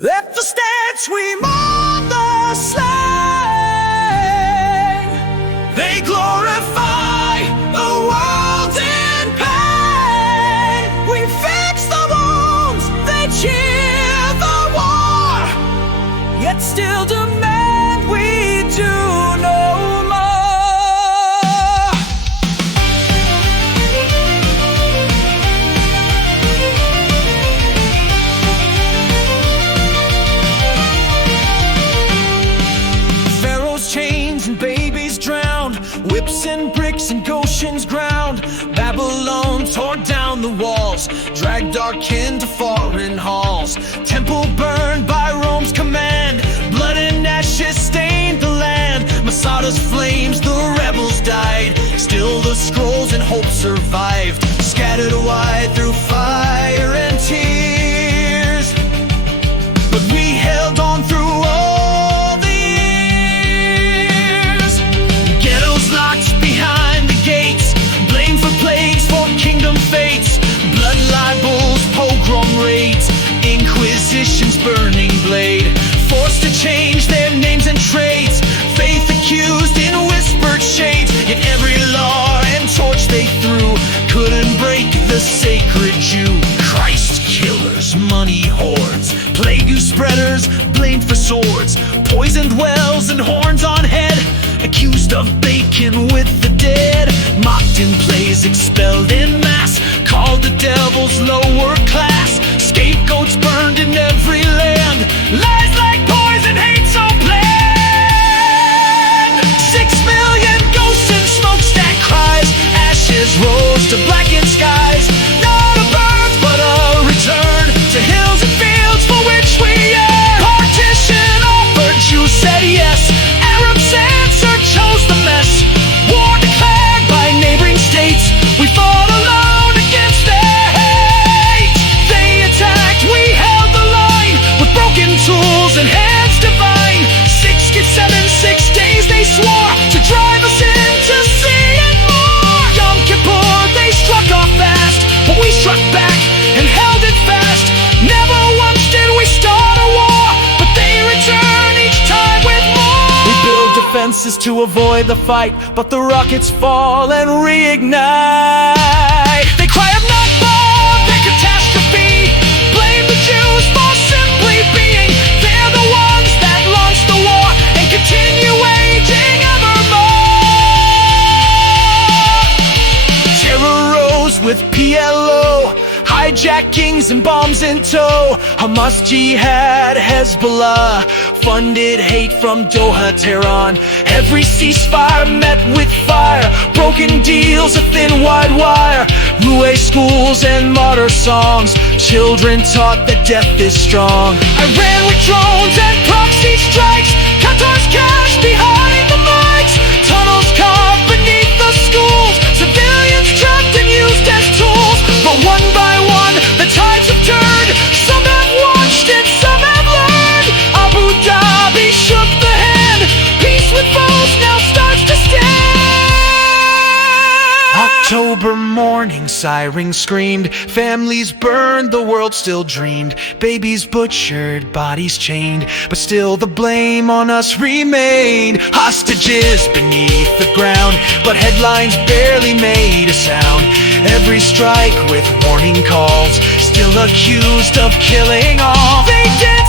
Left the stance, we mourn the slain. They glorify the world in pain. We fix the wounds, they cheer the war, yet still demand we do no more. Pharaoh's chains and babies drowned, whips and bricks and Goshen's ground. Babylon tore down the walls, dragged our kin to foreign halls. Temple burned by Rome's command, blood and ashes stained the land. Masada's flames, the rebels died, still the scrolls and hope survived, scattered wide through fire and tears. But we held on through all the years. Ghettos locked behind the gates, blamed for plagues, for kingdom fates. Blood libels, pogrom raids, inquisition's burning blade, forced to change their names and trades, faith accused in whispered shades. Yet every law and torch they threw couldn't break the sacred Jew. Christ killers, money hordes, plague spreaders, blamed for swords, poisoned wells and horns on head, accused of baking with the dead, mocked in plays, expelled in mass, called the devil's lower class. Scapegoats burned in every land, lies like poison, hate so bland. 6 million ghosts in smokestack cries, ashes rose to blackened skies. Not a birth but a return to hills and fields for which we yearn. Partition offered, Jews said yes, Arabs answered, chose the mess. War declared by neighboring states, we fought alone against their hate. They attacked, we held the line, with broken tools and hands divine. 6 days they swore to drive us into sea and more. Yom Kippur they struck off fast, but we struck back and held it fast. Never once did we start a war, but they return each time with more. We build defenses to avoid the fight, but the rockets fall and reignite. They cry of Nakba, their catastrophe, blame the Jews for simply being. They're the ones that launched the war and continue waging evermore. Terror rose with PLO, hijackings and bombs in tow. Hamas, Jihad, Hezbollah funded hate from Doha, Tehran. Every ceasefire met with fire, broken deals, a thin white wire. Roué schools and martyr songs, children taught that death is strong. Iran with drones and proxy strikes, Qatar's cash behind the mics. Tunnels carved beneath the schools, civilians trapped and used as tools. But one by one, the tides have turned. Some have watched and some have learned. Abu Dhabi shook the hand, peace with foes now starts to stand. October morning, sirens screamed, families burned, the world still dreamed. Babies butchered, bodies chained, but still the blame on us remained. Hostages beneath the ground, but headlines barely made a sound. Every strike with warning calls, still accused of killing all. They did